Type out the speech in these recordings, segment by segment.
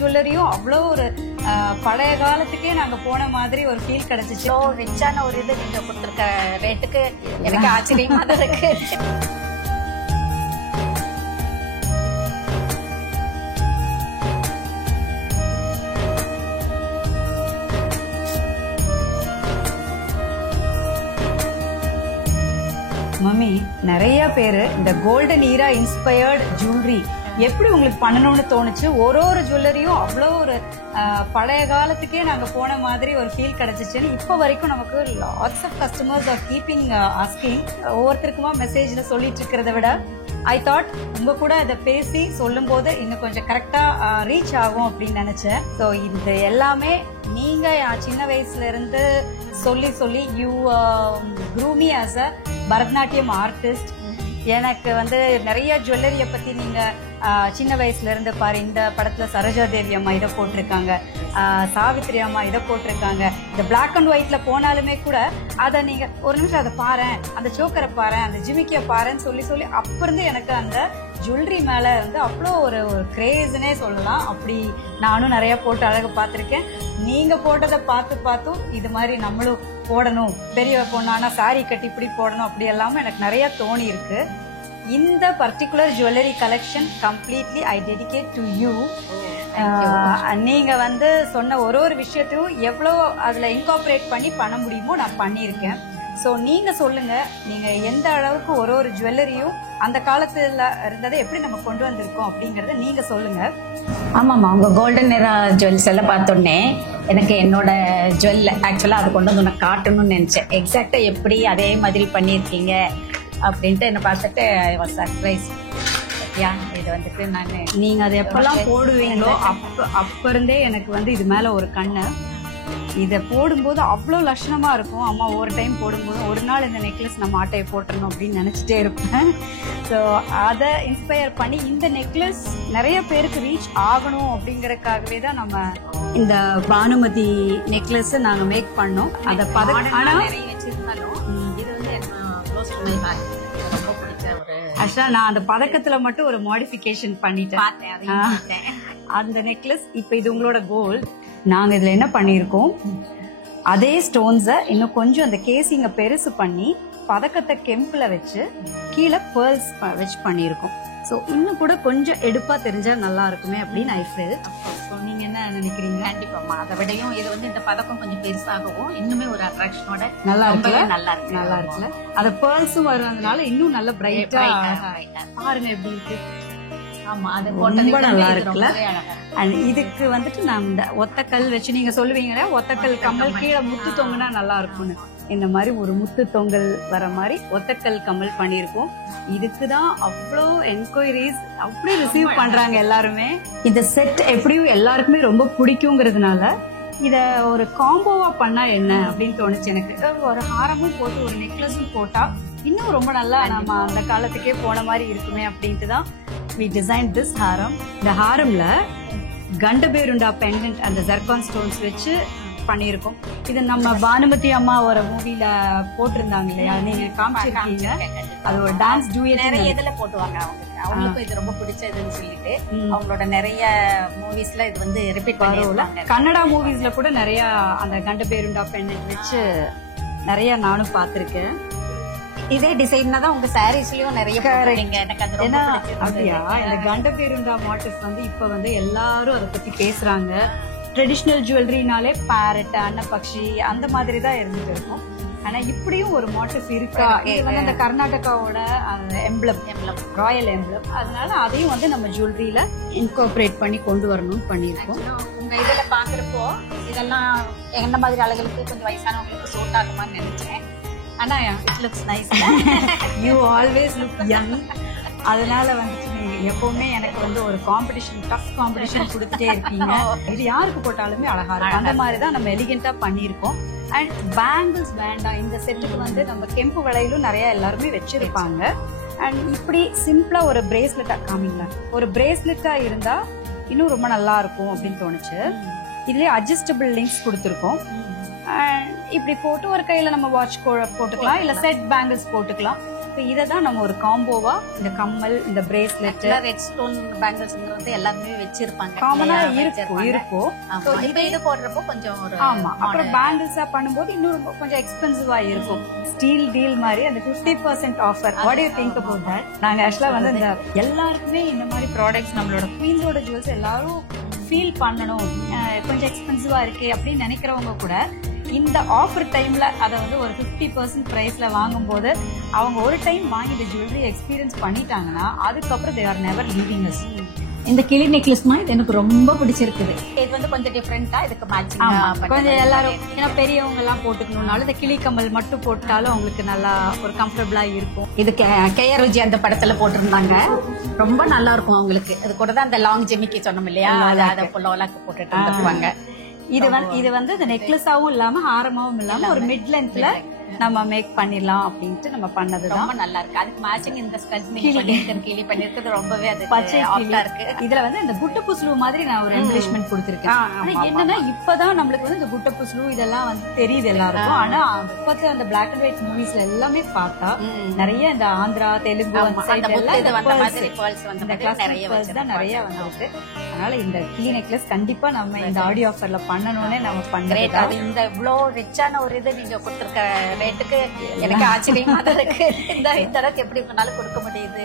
ஜுவல்லரியும் அவ்வளோ ஒரு பழைய காலத்துக்கே நாங்க போன மாதிரி ஒரு ஃபீல் கிடைச்சிச்சு. ரிச்சான ஒரு இது நீங்க கொடுத்துருக்க ரேட்டுக்கு எனக்கு ஆச்சரியமா தான் இருக்கு. மம்மி, நிறைய பேரு இந்த கோல்டன் ஈரா இன்ஸ்பயர்ட் ஜுவல்லரி எப்படி உங்களுக்கு பண்ணணும்னு தோணுச்சு? ஒரு ஜுவல்லரியும் அவ்வளோ ஒரு பழைய காலத்துக்கே நாங்க போன மாதிரி ஒரு ஃபீல் கிடைச்சிச்சுன்னு இப்போ வரைக்கும் நமக்கு lots of customers are keeping asking. ஒவ்வொருத்தருக்குமா மெசேஜ்ல சொல்லிட்டு இருக்கிறத விட ஐ தாட் உங்க கூட அதை பேசி சொல்லும் போது இன்னும் கொஞ்சம் கரெக்டா ரீச் ஆகும் அப்படின்னு நினைச்சேன். ஸோ இது எல்லாமே நீங்க சின்ன வயசுல இருந்து சொல்லி சொல்லி you grew me as a Bharatanatyam artist. எனக்கு வந்து நிறைய ஜுவல்லரிய பத்தி நீங்க சின்ன வயசுல இருந்து பாரு, இந்த படத்துல சரோஜா தேவி அம்மா இதை போட்டிருக்காங்க, சாவித்ரி அம்மா இதை போட்டிருக்காங்க. இந்த பிளாக் அண்ட் ஒயிட்ல போனாலுமே கூட அதை நீங்க ஒரு நிமிஷம் அதை பாரு, அந்த சோக்கரை பாரு, அந்த ஜிமிக்கிய பாருன்னு சொல்லி சொல்லி அப்ப இருந்து எனக்கு அந்த ஜுவல்லரி மேல வந்து அவ்வளோ ஒரு கிரேஸ்னே சொல்லலாம். அப்படி நானும் நிறைய போட்டு அழகு பார்த்திருக்கேன். நீங்க போட்டதை பார்த்தும் இது மாதிரி நம்மளும் போடணும், பெரிய பொண்ணானா சாரி கட்டி இப்படி போடணும், அப்படி எல்லாமே எனக்கு நிறைய தோணி இருக்கு. இந்த particular jewellery collection completely I dedicate to you. நீங்க வந்து சொன்ன ஒரு விஷயத்தையும் எவ்வளோ அதுல இன்கார்பரேட் பண்ண முடியுமோ நான் பண்ணியிருக்கேன். ஸோ நீங்க சொல்லுங்க, நீங்க எந்த அளவுக்கு ஒரு ஜுவல்லரியும் அந்த காலத்துல இருந்ததை எப்படி நம்ம கொண்டு வந்திருக்கோம் அப்படிங்கறத நீங்க சொல்லுங்க. ஆமாம்மா, உங்க கோல்டன் நிறா ஜுவல்ஸ் எல்லாம் பார்த்தோன்னே எனக்கு என்னோட ஜுவல் ஆக்சுவலா அதை கொண்டு வந்து உனக்கு காட்டணும்னு நினைச்சேன். எக்ஸாக்டா எப்படி அதே மாதிரி பண்ணியிருக்கீங்க அப்படின்ட்டு என்ன பார்த்துட்டு ஐ வாஸ் சர்ப்ரைஸ். இது வந்துட்டு நான் நீங்க அதை எப்பெல்லாம் போடுவீங்களோ அப்ப இருந்தே எனக்கு வந்து இது மேல ஒரு கண்ணு. இதை போடும்போது அவ்வளோ லட்சணமா இருக்கும். அம்மா ஒரு டைம் போடும்போது ஒரு நாள் இந்த நெக்லஸ் நம்ம ஆட்டையை போட்டுறணும் அப்படின்னு நினைச்சிட்டே இருப்பேன். ஸோ அதை இன்ஸ்பயர் பண்ணி இந்த நெக்லஸ் நிறைய பேருக்கு ரீச் ஆகணும் அப்படிங்கறதுக்காகவே தான் நம்ம இந்த பானுமதி நெக்லஸ் நாங்க மேக் பண்ணோம். அதை நிறைய வச்சிருந்தாலும் இது வந்து ரொம்ப பிடிச்ச ஒரு ஆக்சுவலா நான் அந்த பதக்கத்துல மட்டும் ஒரு மாடிஃபிகேஷன் பண்ணிட்டேன். அந்த நெக்லஸ் இப்ப இது உங்களோட கோல்ட். நாங்க இதுல என்ன பண்ணிருக்கோம், அதே ஸ்டோன்ஸ இன்னும் கொஞ்சம் அந்த கேசிங்க பெருசு பண்ணி பதக்கத்தை கெம்புல வச்சு கீழே பேர்ல்ஸ் வச்சு பண்ணிருக்கோம். சோ இன்னும் கூட கொஞ்சம் எடுப்பா தெரிஞ்சா நல்லா இருக்குமே அப்படின்னு ஐ ஃபீல். நீங்க என்ன நினைக்கிறீங்க? கண்டிப்பாமா, அதை விடையும் இது வந்து இந்த பதக்கம் கொஞ்சம் பெருசாகவும் இன்னுமே ஒரு அட்ராக்ஷனோட நல்லா இருக்குல்ல? நல்லா இருக்குல்ல? அது பேர்ல்ஸும் வருவதனால இன்னும் நல்ல பிரைட்டா பாருங்க எப்படி இருக்கு. ஆமா, அது ரொம்ப நல்லா இருக்குல்ல? அண்ட் இதுக்கு வந்துட்டு நான் இந்த ஒத்தக்கல் வச்சு நீங்க சொல்லுவீங்க ஒத்தக்கல் கம்மல் கீழே முத்து தொங்குனா நல்லா இருக்கும்னு, இந்த மாதிரி ஒரு முத்து தொங்கல் வர மாதிரி ஒத்தக்கல் கம்மல் பண்ணிருக்கோம். இதுக்குதான் அவ்வளோ என்கொயரிஸ் அப்படியே ரிசீவ் பண்றாங்க எல்லாருமே. இந்த செட் எப்படியும் எல்லாருக்குமே ரொம்ப பிடிக்குங்கிறதுனால இத ஒரு காம்போவா பண்ணா என்ன அப்படின்னு தோணுச்சு எனக்கு. ஒரு ஹாரமும் போட்டு ஒரு நெக்லஸும் போட்டா இன்னும் ரொம்ப நல்லா நம்ம அந்த காலத்துக்கே போன மாதிரி இருக்குமே அப்படின்ட்டு தான் we designed this ஹாரம். இந்த ஹாரம்ல கண்டபேருண்டா பெண்டன்ட் அந்த ஜர்கான் ஸ்டோன்ஸ் வச்சு பண்ணிருக்கோம். இது நம்ம பானுமதி அம்மா ஒரு மூவில போட்டிருந்தாங்க இல்லையா, நீங்க காமிச்சிருக்கீங்க. அது ஒரு டான்ஸ் டூயட் நிறைய இதுல போட்டுவாங்க. அவங்களுக்கும் இது ரொம்ப பிடிச்சதுன்னு சொல்லிட்டு அவங்களோட நிறைய மூவிஸ்ல இது வந்து ரிப்பீட் பண்ணுவாங்க. கன்னடா மூவிஸ்ல கூட நிறைய அந்த கண்டபேருண்டா பெண்டன்ட் வச்சு நிறைய நானும் பாத்திருக்கேன். இதே டிசைன் தான் உங்க சாரீஸ்லயும் நிறைய எனக்கு அது ரொம்ப அப்படியா? இந்த கண்டபேருண்டா மாட்டிஃப் வந்து இப்ப வந்து எல்லாரும் அதை பத்தி பேசுறாங்க. ட்ரெடிஷனல் ஜுவல்லரினாலே பேரட், அன்னபக்ஷி அந்த மாதிரி தான் இருந்துட்டு இருக்கும். ஆனா இப்படியும் ஒரு மாட்டிஃப் இருக்கா? இது வந்து அந்த கர்நாடகாவோட எம்ப்ளம், ராயல் எம்ப்ளம். அதனால அதையும் வந்து நம்ம ஜுவல்லரியில இன்கார்பரேட் பண்ணி கொண்டு வரணும்னு பண்ணிருக்கோம். உங்க இதுல பாக்குறப்போ இதெல்லாம் என்ன மாதிரி ஆளுகளுக்கு கொஞ்சம் வயசானவங்களுக்கு சூட் ஆகுமான்னு நினைச்சேன். ஆனா it looks nice. You always look young. அதனால வந்துட்டு நீங்க எப்பவுமே எனக்கு வந்து ஒரு காம்படிஷன், டஃப் காம்படிஷன் கொடுத்துட்டே இருக்கீங்க. இது யாருக்கு போட்டாலுமே அழகா இருக்கும். அந்த மாதிரிதான் நம்ம எலிகென்ட்டா பண்ணிருக்கோம். அண்ட் பேங்கிள்ஸ் வேண்டாம், இந்த செட்டுக்கு வந்து நம்ம கெம்பு வளையலும் நிறைய எல்லாருமே வச்சிருப்பாங்க. அண்ட் இப்படி சிம்பிளா ஒரு பிரேஸ்லெட்டா காமிங்க, ஒரு பிரேஸ்லெட்டா இருந்தா இன்னும் ரொம்ப நல்லா இருக்கும் அப்படின்னு தோணுச்சு. இதுலயே அட்ஜஸ்டபிள் லிங்க்ஸ் கொடுத்துருக்கோம். இப்படி போட்டு ஒரு கையில நம்ம வாட்ச் போட்டுக்கலாம், இல்ல செட் பேங்கிள்ஸ் போட்டுக்கலாம். இப்போ இதை தான் நம்ம ஒரு காம்போவா இந்த கம்மல், இந்த பிரேஸ்லெட், ரெட் ஸ்டோன் பேங்கிள்ஸ்ங்கிறது எல்லாருமே வச்சிருப்பாங்க. காமனா இருக்கும். இது போடுறப்போ கொஞ்சம் ஒரு ஆமா. அப்புறம் பேங்கிள்ஸா பண்ணும்போது இன்னும் கொஞ்சம் எக்ஸ்பென்சிவா இருக்கும். ஸ்டீல் டீல் மாதிரி அந்த 50% offer. What to you think about that? நாங்க ஆக்சுவலா வந்து இந்த எல்லாருக்குமே இந்த மாதிரி ப்ராடக்ட்ஸ் நம்மளோட குவீன்ஸோட ஜுவல்ஸ் எல்லாரும் ஃபீல் பண்ணணும், கொஞ்சம் எக்ஸ்பென்சிவா இருக்கு அப்படின்னு நினைக்கிறவங்க கூட இந்த ஆஃபர் டைம்ல அதை வந்து ஒரு 50% பிரைஸ்ல வாங்கும்போது அவங்க ஒரு டைம் வாங்கி இந்த ஜுவல்லரி எக்ஸ்பீரியன்ஸ் பண்ணிட்டாங்கன்னா அதுக்கப்புறம் they are never leaving us. இந்த கிளி நெக்லஸ் மாதிரி எனக்கு ரொம்ப பிடிச்சிருக்குது. இது வந்து கொஞ்சம் டிஃபரெண்டா இதுக்கு மேட்சிங் கொஞ்சம் எல்லாரும் ஏன்னா பெரியவங்க எல்லாம் போட்டுக்கணும்னாலும் இந்த கிளி கம்மல் மட்டும் போட்டாலும் அவங்களுக்கு நல்லா ஒரு கம்ஃபர்டபுளா இருக்கும். இது கேஆர் விஜய் அந்த படத்துல போட்டிருந்தாங்க, ரொம்ப நல்லா இருக்கும் அவங்களுக்கு. அது கூட தான் அந்த லாங் ஜெமிக்கி சொன்னோம் இல்லையா, அதை லோலாக்கு போட்டுட்டு இருப்பாங்க. இது வந்து இந்த நெக்லஸாவும் இல்லாம ஹாரமாவும் இல்லாம ஒரு மிட் லென்த்ல நம்ம மேக் பண்ணிடலாம் அப்படின்ட்டு நம்ம பண்ணதுதான். ரொம்ப நல்லா இருக்கு. அதுக்கு மேட்சிங் இந்த கிளி பண்ணிருக்கிறது ரொம்பவே அது பச்சை இருக்கு. இதுல வந்து இந்த குட்டப்பு ஸ்லூ மாதிரி நான் ஒரு எம்ப்ளிஷ்மெண்ட் கொடுத்திருக்கேன். ஆனா என்னன்னா இப்பதான் நம்மளுக்கு வந்து இந்த குட்டப்பு ஸ்லூ இதெல்லாம் வந்து தெரியுது எல்லாருக்கும். ஆனா அப்பத்த அந்த பிளாக் அண்ட் ஒயிட் மூவிஸ்ல எல்லாமே பார்த்தா நிறைய இந்த ஆந்திரா, தெலுங்கு நிறைய வந்திருக்கு. அதனால இந்த கிளி நெக்லஸ் கண்டிப்பா நம்ம இந்த ஆடியோ ஆஃபர்ல பண்ணணும்னே நம்ம பண்றோம். இந்த இவ்வளவு ரிச்சான ஒரு இது நீங்க கொடுத்திருக்க ரேட்டுக்கு எனக்கு ஆச்சரியமா இருக்கு. இந்த அளவுக்கு எப்படி உங்களால கொடுக்க முடியுது?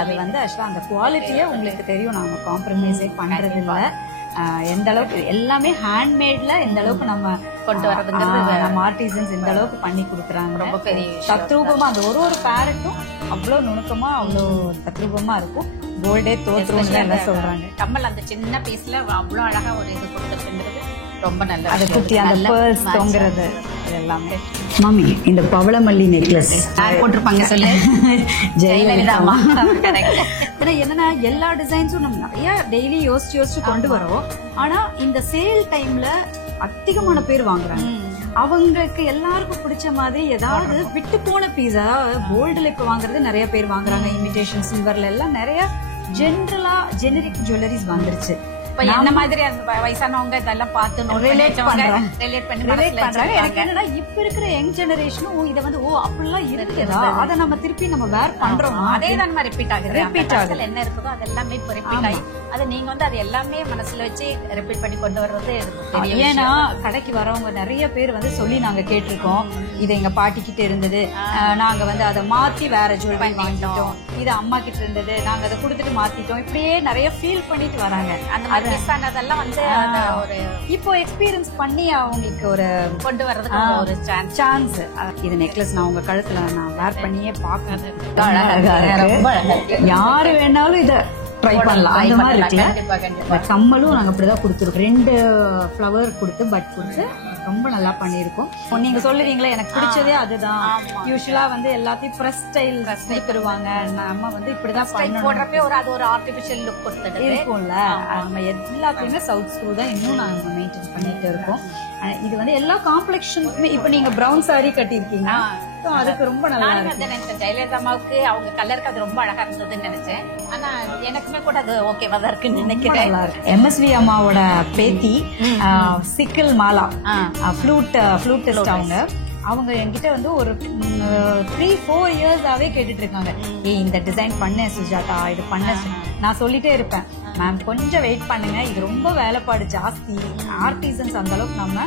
அது வந்து ஆக்சுவலா அந்த குவாலிட்டியே உங்களுக்கு தெரியும், நாம காம்ப்ரமைஸே பண்றது இல்ல. எந்த அளவுக்கு எல்லாமே ஹேண்ட்மேட்ல எந்த அளவுக்கு நம்ம கொண்டு வரதுங்கிறது நம்ம ஆர்டிசன்ஸ் இந்த அளவுக்கு பண்ணி கொடுக்குறாங்க. ரொம்ப பெரிய தத்ரூபமா அந்த ஒரு பேரட்டும் அவ்வளவு நுணுக்கமா அவ்வளவு தத்ரூபமா இருக்கும். கோல்டே தோற்றுரும் எல்லாம் சொல்றாங்க. கம்மல் அந்த சின்ன பீஸ்ல அவ்வளவு அழகா ஒரு இது கொடுத்துருக்குங்கிறது ரொம்ப நல்ல. அதை குத்தி அந்த பேர்ஸ் தொங்குறது எல்லாமே. மாமி இந்த பவளமல்லி நெக்லஸ் போட்டிருப்பாங்க சொல்லு, ஜெயலலிதா. என்னன்னா எல்லா டிசைன்ஸும் நம்ம நிறைய டெய்லி யோசிச்சு கொண்டு வரோம். ஆனா இந்த சேல் டைம்ல அதிகமான பேர் வாங்குறாங்க. அவங்களுக்கு எல்லாருக்கும் பிடிச்ச மாதிரி ஏதாவது விட்டு போன பீஸ், அதாவது கோல்டுல இப்ப வாங்குறது நிறைய பேர் வாங்குறாங்க. இமிடேஷன் சில்வர்ல எல்லாம் நிறைய ஜெனரிக் ஜுவல்லரிஸ் வந்துருச்சு. என்ன மாதிரி அந்த வயசானவங்க இதெல்லாம் பார்த்து ரிலேட் பண்றாங்க. எனக்கு என்னன்னா இப்ப இருக்கிற யங் ஜெனரேஷனும் இதை வந்து அப்படிலாம் இருக்குதா, அதை நம்ம திருப்பி நம்ம வேர் பண்றோம். அதே தான் நம்ம ரிப்பீட் ஆகுது. என்ன இருக்குதோ அது எல்லாமே இப்போ ரிப்பீட் ஆகி அது நீங்க வந்து அது எல்லாமே மனசுல வச்சு ரிப்பீட் பண்ணி கொண்டு வர்றது. ஏன்னா கடைக்கு வரவங்க நிறைய பேர் வந்து சொல்லி நாங்க கேட்டிருக்கோம், இது எங்க பாட்டி கிட்ட இருந்தது, நாங்க வந்து அதை மாத்தி வேற ஜுவல்லரி வாங்கிட்டோம், இது அம்மா கிட்ட இருந்தது, நாங்க அதை கொடுத்துட்டு மாத்திட்டோம். இப்படியே நிறைய ஃபீல் பண்ணிட்டு வராங்க. அந்த அதெல்லாம் வந்து ஒரு இப்போ எக்ஸ்பீரியன்ஸ் பண்ணி அவங்களுக்கு ஒரு கொண்டு வர்றதுக்கு ஒரு சான்ஸ். இது நெக்லஸ் நான் உங்க கழுத்துல நான் வேர் பண்ணியே பாக்குறது யாரு வேணாலும் இத ட்ரை பண்ணலாம். அந்த மாதிரி இருக்குல்ல. கம்மலும் நாங்க இப்படிதான் கொடுத்துருக்கோம். 2 ஃபிளவர் கொடுத்து பட் கொடுத்து ரொம்ப நல்லா பண்ணிருக்கோம். நீங்க சொல்லுவீங்களா எனக்கு பிடிச்சதே அதுதான். யூஸ்வலா வந்து எல்லாத்தையும் பிரஸ் ஸ்டைல் தருவாங்க. நம்ம வந்து இப்படிதான் போடுறப்ப அது ஒரு ஆர்டிபிஷியல் லுக் கொடுத்துட்டு இருக்கும்ல. நம்ம எல்லாத்தையுமே சவுத் ஸ்கூல் தான் இன்னும் நாங்க மெயின்டைன் பண்ணிட்டு இருக்கோம். இது வந்து எல்லா காம்ப்ளெக்ஷனுக்குமே இப்ப நீங்க பிரவுன் சாரி கட்டிருக்கீங்க, அதுக்கு ரொம்ப நல்லா நினைச்சேன். ஜெயலலிதா அம்மாவுக்கு அவங்க கலருக்கு அது ரொம்ப அழகா இருந்ததுன்னு நினைச்சேன். ஆனா எனக்குமே கூட அது ஓகேவா தான் இருக்குன்னு நினைக்கிறேன். MSV அம்மாவோட பேத்தி சிக்கிள் மாலா ஃப்ளூட்டிஸ்ட் அவங்க என்கிட்ட வந்து ஒரு 3-4 இயர்ஸாவே கேட்டுட்டு இருக்காங்க, இந்த டிசைன் பண்ண சுஜாதா, இது பண்ண. நான் சொல்லிட்டே இருப்பேன், மேம் கொஞ்சம் வெயிட் பண்ணுங்க, இது ரொம்ப வேலைப்பாடு ஜாஸ்தி, ஆர்டிசன்ஸ் அந்த அளவுக்கு நம்ம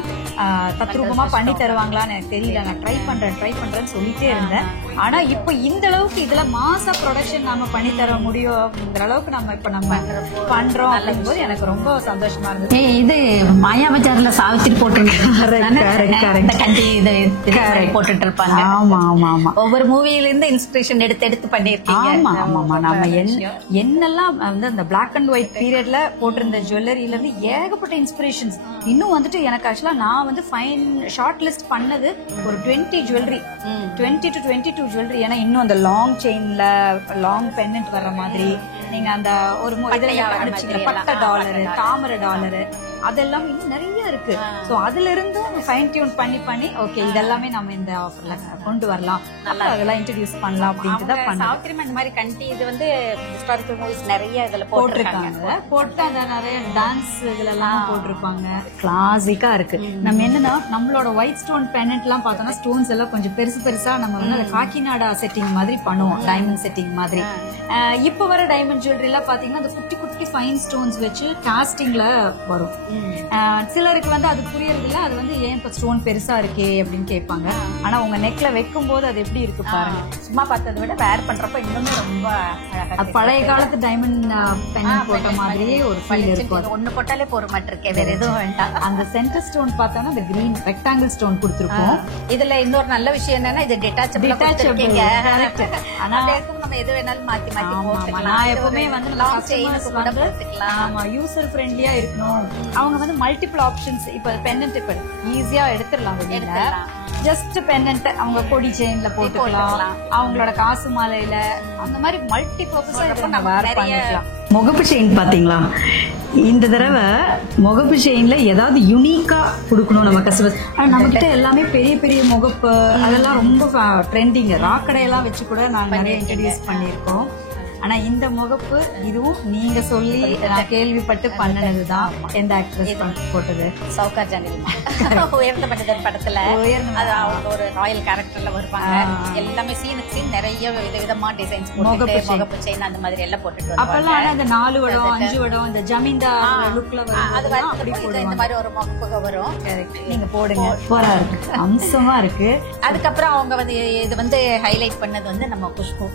தத்ரூபமா பண்ணி தருவாங்களான்னு எனக்கு தெரியல, நான் ட்ரை பண்றேன்னு சொல்லிட்டே இருந்தேன். ஆனா இப்போ இந்த அளவுக்கு இதுல மாச ப்ரொடக்ஷன் நாம பண்ணி தர முடியும்ங்கிற அளவுக்கு நம்ம இப்ப பண்றோம் அப்படிங்கும்போது எனக்கு ரொம்ப சந்தோஷமா இருந்தது. இது மாயா பஜார்ல சாவித்திரி போட்டுட்டு இருப்பாங்க. ஆமா ஆமா ஆமா, ஒவ்வொரு மூவில இருந்து இன்ஸ்பிரேஷன் எடுத்து பண்ணிருக்கீங்க. ஆமா ஆமா, நம்ம என்னெல்லாம் வந்து அந்த பிளாக் அண்ட் ஒயிட் பீரியட்ல போட்டிருந்த ஜுவல்லரியில இருந்து ஏகப்பட்ட இன்ஸ்பிரேஷன்ஸ். இன்னும் வந்துட்டு எனக்கு ஆக்சுவலா நான் வந்து ஷார்ட் லிஸ்ட் பண்ணது ஒரு 20 ஜுவல்லரி, 20 to 22 ஜுவல்லரி. ஏன்னா இன்னும் அந்த லாங் செயின்ல லாங் பெண்டன்ட் வர்ற மாதிரி, நீங்க அந்த ஒரு பட்ட டாலரு, தாமரை டாலரு, அதெல்லாம் இன்னும் நிறைய இருக்கு. சோ அதுல இருந்தும் ஃபைன் டியூன் பண்ணி ஓகே இதெல்லாமே நம்ம இந்த ஆஃபர்ல கொண்டு வரலாம், அதெல்லாம் இன்ட்ரோடியூஸ் பண்ணலாம் அப்படின்ட்டு தான் பண்ணோம். சாவித்திரி இந்த மாதிரி கண்டி இது வந்து ஹிஸ்டாரிக்கல் மூவிஸ் நிறைய இதுல போட்டிருக்காங்க. போட்டு அந்த நிறைய டான்ஸ் இதுல எல்லாம் போட்டிருப்பாங்க. கிளாசிக்கா இருக்கு. நம்ம என்னன்னா நம்மளோட ஒயிட் ஸ்டோன் பெனன்ட் எல்லாம் பார்த்தோம்னா ஸ்டோன்ஸ் எல்லாம் கொஞ்சம் பெருசு பெருசா நம்ம வந்து அந்த காக்கிநாடா செட்டிங் மாதிரி பண்ணுவோம், டைமண்ட் செட்டிங் மாதிரி. இப்ப வர டைமண்ட் ஜுவல்லரி எல்லாம் பாத்தீங்கன்னா அந்த குட்டி குட்டி ஃபைன் ஸ்டோன்ஸ் வச்சு காஸ்டிங்ல வரும். சிலருக்கு வந்து அது புரியறது இல்ல, அது வந்து ஏன் இப்ப ஸ்டோன் பெருசா இருக்கே அப்படின்னு கேட்பாங்க. ஆனா உங்க நெக்ல வைக்கும் போது அது எப்படி இருக்கு பாருங்க. சும்மா பார்த்ததை விட வேர் பண்றப்ப இன்னுமே ரொம்ப பழைய காலத்து டைமண்ட் பென் போட்ட மாதிரியே ஒரு ஃபீல் இருக்கும். ஒண்ணு போட்டாலே போற மாட்டு இருக்கே, வேற எதுவும் வேண்டாம். அந்த சென்டர் ஸ்டோன் பார்த்தோம்னா இந்த கிரீன் ரெக்டாங்கிள் ஸ்டோன் கொடுத்துருக்கோம். இதுல இன்னொரு நல்ல விஷயம் என்னன்னா இது டிட்டாச்சபிள். ஆனா நம்ம எது வேணாலும் மாத்தி மாத்தி போட்டுக்கலாம். நான் எப்பவுமே வந்து யூசர் ஃப்ரெண்ட்லியா இருக்கணும். அவங்க வந்து மல்டிபிள் ஆப்ஷன்ஸ் இப்ப பெண்டன்ட் இப்ப ஈஸியா எடுத்துடலாம். ஜஸ்ட் பெண்டன்ட் அவங்க கொடி செயின்ல போட்டுக்கலாம், அவங்களோட காசு மாலையில அந்த மாதிரி மல்டி பர்பஸா நம்ம வேர் பண்ணிக்கலாம். முகப்பு செயின் பாத்தீங்களா, இந்த தடவை முகப்பு செயின்ல ஏதாவது யூனிக்கா கொடுக்கணும் நம்ம கஸ்டமர்ஸ். நம்ம கிட்ட எல்லாமே பெரிய பெரிய முகப்பு அதெல்லாம் ரொம்ப ட்ரெண்டிங். ராக்கடையெல்லாம் வச்சு கூட நான் நிறைய இன்ட்ரடியூஸ் பண்ணியிருக்கோம். ஆனா இந்த முகப்பு இதுவும் நீங்க சொல்லி நான் கேள்விப்பட்டு பண்ணினதுதான். எந்த ஆக்ட்ரஸ் போட்டது? சவுகார் ஜானகி உயர்ந்த மனிதன் படத்துல அவங்க ஒரு ராயல் கேரக்டர்ல வருவாங்க. எல்லாமே சீனுக்கு சீன் நிறைய விதவிதமா டிசைன்ஸ் முகப்பு செயின் அந்த மாதிரி எல்லாம் போட்டுட்டு அப்பெல்லாம் அந்த 4 வடம் 5 வடம் இந்த ஜமீன்தார் லுக்ல அது இந்த மாதிரி ஒரு முகப்பு வரும். நீங்க போடுங்க, சூப்பரா இருக்கு, அம்சமா இருக்கு. அதுக்கப்புறம் அவங்க வந்து இது வந்து ஹைலைட் பண்ணது வந்து நம்ம குஷ்பு.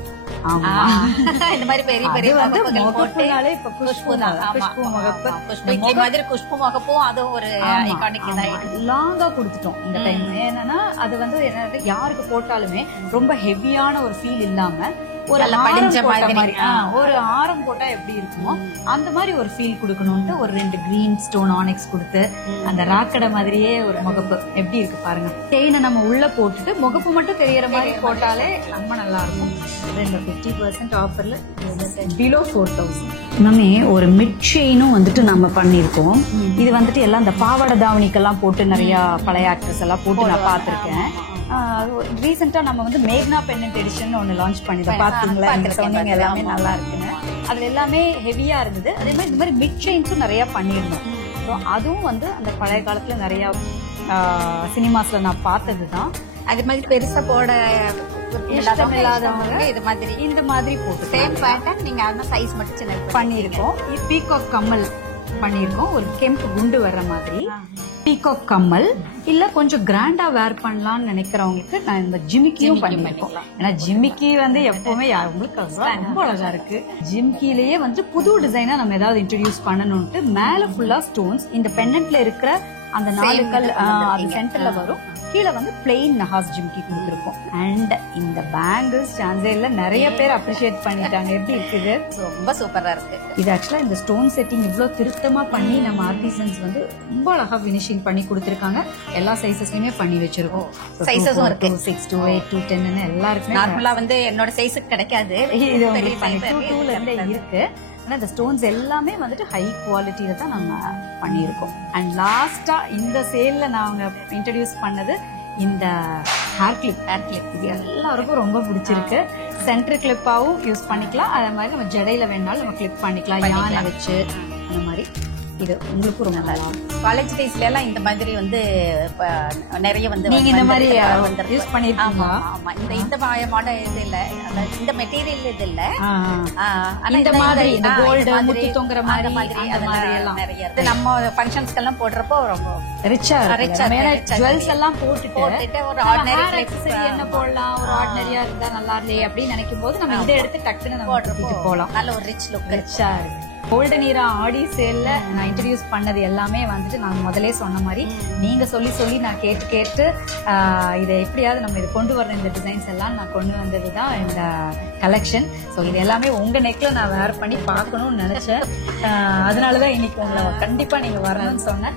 இந்த மாதிரி பெரிய பெரிய முகப்புகள் போட்டு குஷ்பு தான். குஷ்பு மாதிரி குஷ்பு முகப்பும் அதுவும் ஒரு ஐகானிக் இதாயிடுச்சு. லாங்கா கொடுத்துட்டோம் இந்த டைம். என்னன்னா அது வந்து என்னது யாருக்கு போட்டாலுமே ரொம்ப ஹெவியான ஒரு ஃபீல் இல்லாம ஒரு படிஞ்ச மாதிரி ஒரு ஆரம் போட்டா எப்படி இருக்குமோ அந்த மாதிரி ஒரு ஃபீல் கொடுக்கணும்ட்டு ஒரு 2 கிரீன் ஸ்டோன் ஆனிக்ஸ் கொடுத்து அந்த ராக்கடை மாதிரியே ஒரு முகப்பு எப்படி இருக்கு பாருங்க. செயினை நம்ம உள்ள போட்டுட்டு முகப்பு மட்டும் தெரியற மாதிரி போட்டாலே ரொம்ப நல்லா இருக்கும். இந்த 50% ஆஃபர்ல பிலோ 4000 நம்ம ஒரு மிட் செயினும் வந்துட்டு நம்ம பண்ணிருக்கோம். இது வந்துட்டு எல்லாம் இந்த பாவாடை தாவணிக்கெல்லாம் போட்டு நிறைய பழைய ஆக்ட்ரஸ் எல்லாம் போட்டு நான் பாத்திருக்கேன். ரீசெண்டா நம்ம வந்து மேக்னா பெண்டன்ட் எடிஷன் ஒன்னு லான்ச் பண்ணிதான் பாத்தீங்களா? சொன்னீங்க எல்லாமே நல்லா இருக்குன்னு. அதுல எல்லாமே ஹெவியா இருந்தது. அதே மாதிரி இந்த மாதிரி மிட் செயின்ஸும் நிறைய பண்ணிருந்தோம். அதுவும் வந்து அந்த பழைய காலத்துல நிறைய சினிமாஸ்ல நான் பார்த்ததுதான். அது மாதிரி பெருசா போட இஷ்டம் இல்லாதவங்க இது மாதிரி இந்த மாதிரி போட்டு சேம் பேட்டர்ன் நீங்க அந்த சைஸ் மட்டும் சின்ன பண்ணிருக்கோம். பீகாக் கம்மல் பண்ணிருக்கோம், ஒரு கெம்பு குண்டு வர்ற மாதிரி பீகாக் கம்மல். இல்ல கொஞ்சம் கிராண்டா வேர் பண்ணலாம்னு நினைக்கிறவங்களுக்கு நான் இந்த ஜிமிக்கியும் பண்ணிருக்கோம். ஏன்னா ஜிமிக்கி வந்து எப்பவுமே உங்களுக்கு ரொம்ப அழகா இருக்கு. ஜிமிக்கிலேயே வந்து புது டிசைனா நம்ம ஏதாவது இன்ட்ரோடியூஸ் பண்ணணும்ட்டு மேல ஃபுல்லா ஸ்டோன்ஸ், இந்த பெண்டன்ட்ல இருக்கிற அந்த 4 கல் அது சென்டர்ல வரும். கீழே வந்து பிளெயின் நஹாஸ் ஜிமிக்கி கொடுத்துருக்கோம். அண்ட் இந்த பேங்கிள்ஸ் சான்சேல நிறைய பேர் அப்ரிஷியேட் பண்ணிட்டாங்க. எப்படி இருக்குது? ரொம்ப சூப்பரா இருக்கு. இது ஆக்சுவலா இந்த ஸ்டோன் செட்டிங் இவ்வளவு திருத்தமா பண்ணி நம்ம ஆர்டிசன்ஸ் வந்து ரொம்ப அழகா பினிஷிங் பண்ணி கொடுத்திருக்காங்க. எல்லா சைசஸ்லயுமே பண்ணி வச்சிருக்கோம். சைஸஸும் இருக்கு, 6 to 8 to 10 எல்லாருக்குமே. நார்மலா வந்து என்னோட சைஸுக்கு கிடைக்காது, இது உங்களுக்கு 2 ல இருந்தே இருக்கு. ஆனா இந்த ஸ்டோன்ஸ் எல்லாமே வந்துட்டு ஹை குவாலிட்டியில தான் நம்ம பண்ணியிருக்கோம். அண்ட் லாஸ்டா இந்த சேல்ல நாங்க இன்ட்ரடியூஸ் பண்ணது இந்த ஹேர் கிளிப். இது எல்லாருக்கும் ரொம்ப பிடிச்சிருக்கு. சென்டர் கிளிப்பாவும் யூஸ் பண்ணிக்கலாம், அதே மாதிரி நம்ம ஜடையில வேணாலும் நம்ம கிளிப் பண்ணிக்கலாம், யானை வச்சு அந்த மாதிரி. இது உங்களுக்கு ரொம்ப நல்லா இருக்கும். காலேஜ் டேஸ்ல எல்லாம் இந்த மாதிரி வந்து நிறைய வந்து நீங்க இந்த மாதிரி யூஸ் பண்ணிருக்கீங்களா? ஆமா, இந்த மாடல் இது இல்ல, இந்த மெட்டீரியல் இது இல்ல, இந்த மாதிரி இந்த கோல்டு முத்து தொங்குற மாதிரி எல்லாம் நிறைய இருக்கு. நம்ம ஃபங்க்ஷன்ஸ்க்கு எல்லாம் போடுறப்போ ரொம்ப ரிச்சா ஜுவல்ஸ் எல்லாம் போட்டுட்டு ஒரு ஆர்டினரி ஆக்சஸரி என்ன போடலாம், ஒரு ஆர்டினரியா இருந்தா நல்லா இல்லையே அப்படின்னு நினைக்கும் போது நம்ம இதை எடுத்து டக்குன்னு நம்ம போட்டுட்டு போலாம். நல்ல ஒரு ரிச் லுக் ரிச்சா இருக்கு. கோல்டன் ஈரா ஆடி சேல்ல நான் இன்ட்ரடியூஸ் பண்ணது எல்லாமே வந்துட்டு நான் முதலே சொன்ன மாதிரி நீங்க சொல்லி நான் கேட்டு இதை எப்படியாவது நம்ம இதை கொண்டு வர இந்த டிசைன்ஸ் எல்லாம் நான் கொண்டு வந்ததுதான் இந்த கலெக்ஷன். ஸோ இது எல்லாமே உங்க நெக்ல நான் வேர் பண்ணி பார்க்கணும்னு நினைச்சேன். அதனாலதான் இன்னைக்கு உங்களை கண்டிப்பா நீங்க வரணும்னு சொன்னேன்.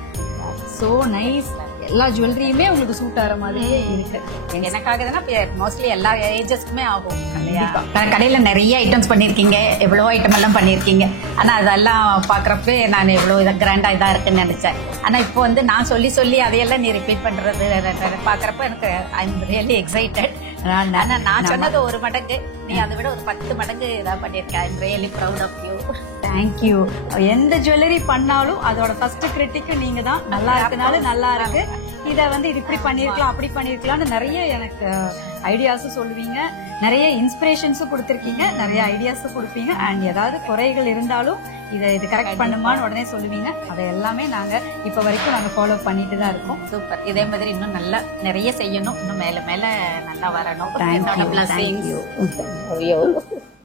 So nice. எல்லா ஜுவல்லரியுமே உங்களுக்கு சூட் ஆகிற மாதிரியே இருக்கு. எனக்காக தானே மோஸ்ட்லி எல்லா ஏஜஸ்க்குமே ஆகும். கடையில நிறைய ஐட்டம்ஸ் பண்ணிருக்கீங்க, எவ்வளவோ ஐட்டம் எல்லாம் பண்ணிருக்கீங்க. ஆனா அதெல்லாம் பாக்குறப்ப நான் எவ்வளவு கிராண்டா இதா இருக்குன்னு நினைச்சேன். ஆனா இப்போ வந்து நான் சொல்லி சொல்லி அதையெல்லாம் நீ ரிப்பீட் பண்றது பாக்குறப்ப எனக்கு ஐ எம் ரியலி எக்ஸைட்டட். நான் சொன்னது ஒரு மடங்கு, நீ அதை விட ஒரு 10 மடங்கு இதா பண்ணிருக்க. I am really proud of you. Thank you. எந்த ஜுவல்லரி பண்ணாலும் அதோட ஃபர்ஸ்ட் கிரிட்டிக் நீங்க தான். நல்லா இருக்குனாலும் நல்லா இருக்கு, இத வந்து இது இப்படி பண்ணிருக்கலாம் அப்படி பண்ணிருக்கலாம்னு நிறைய எனக்கு ஐடியாஸும் சொல்லுவீங்க, நிறைய இன்ஸ்பிரேஷன்ஸும் கொடுத்துருக்கீங்க, நிறைய ஐடியாஸும் கொடுப்பீங்க. அண்ட் ஏதாவது குறைகள் இருந்தாலும் இது கரெக்ட் பண்ணுமான்னு உடனே சொல்லுவீங்க. அதை எல்லாமே நாங்க இப்ப வரைக்கும் நாங்க ஃபாலோ பண்ணிட்டு தான் இருக்கோம். சூப்பர். இதே மாதிரி இன்னும் நல்லா நிறைய செய்யணும், இன்னும் மேல மேல நல்லா வரணும். Thank you. Blessings.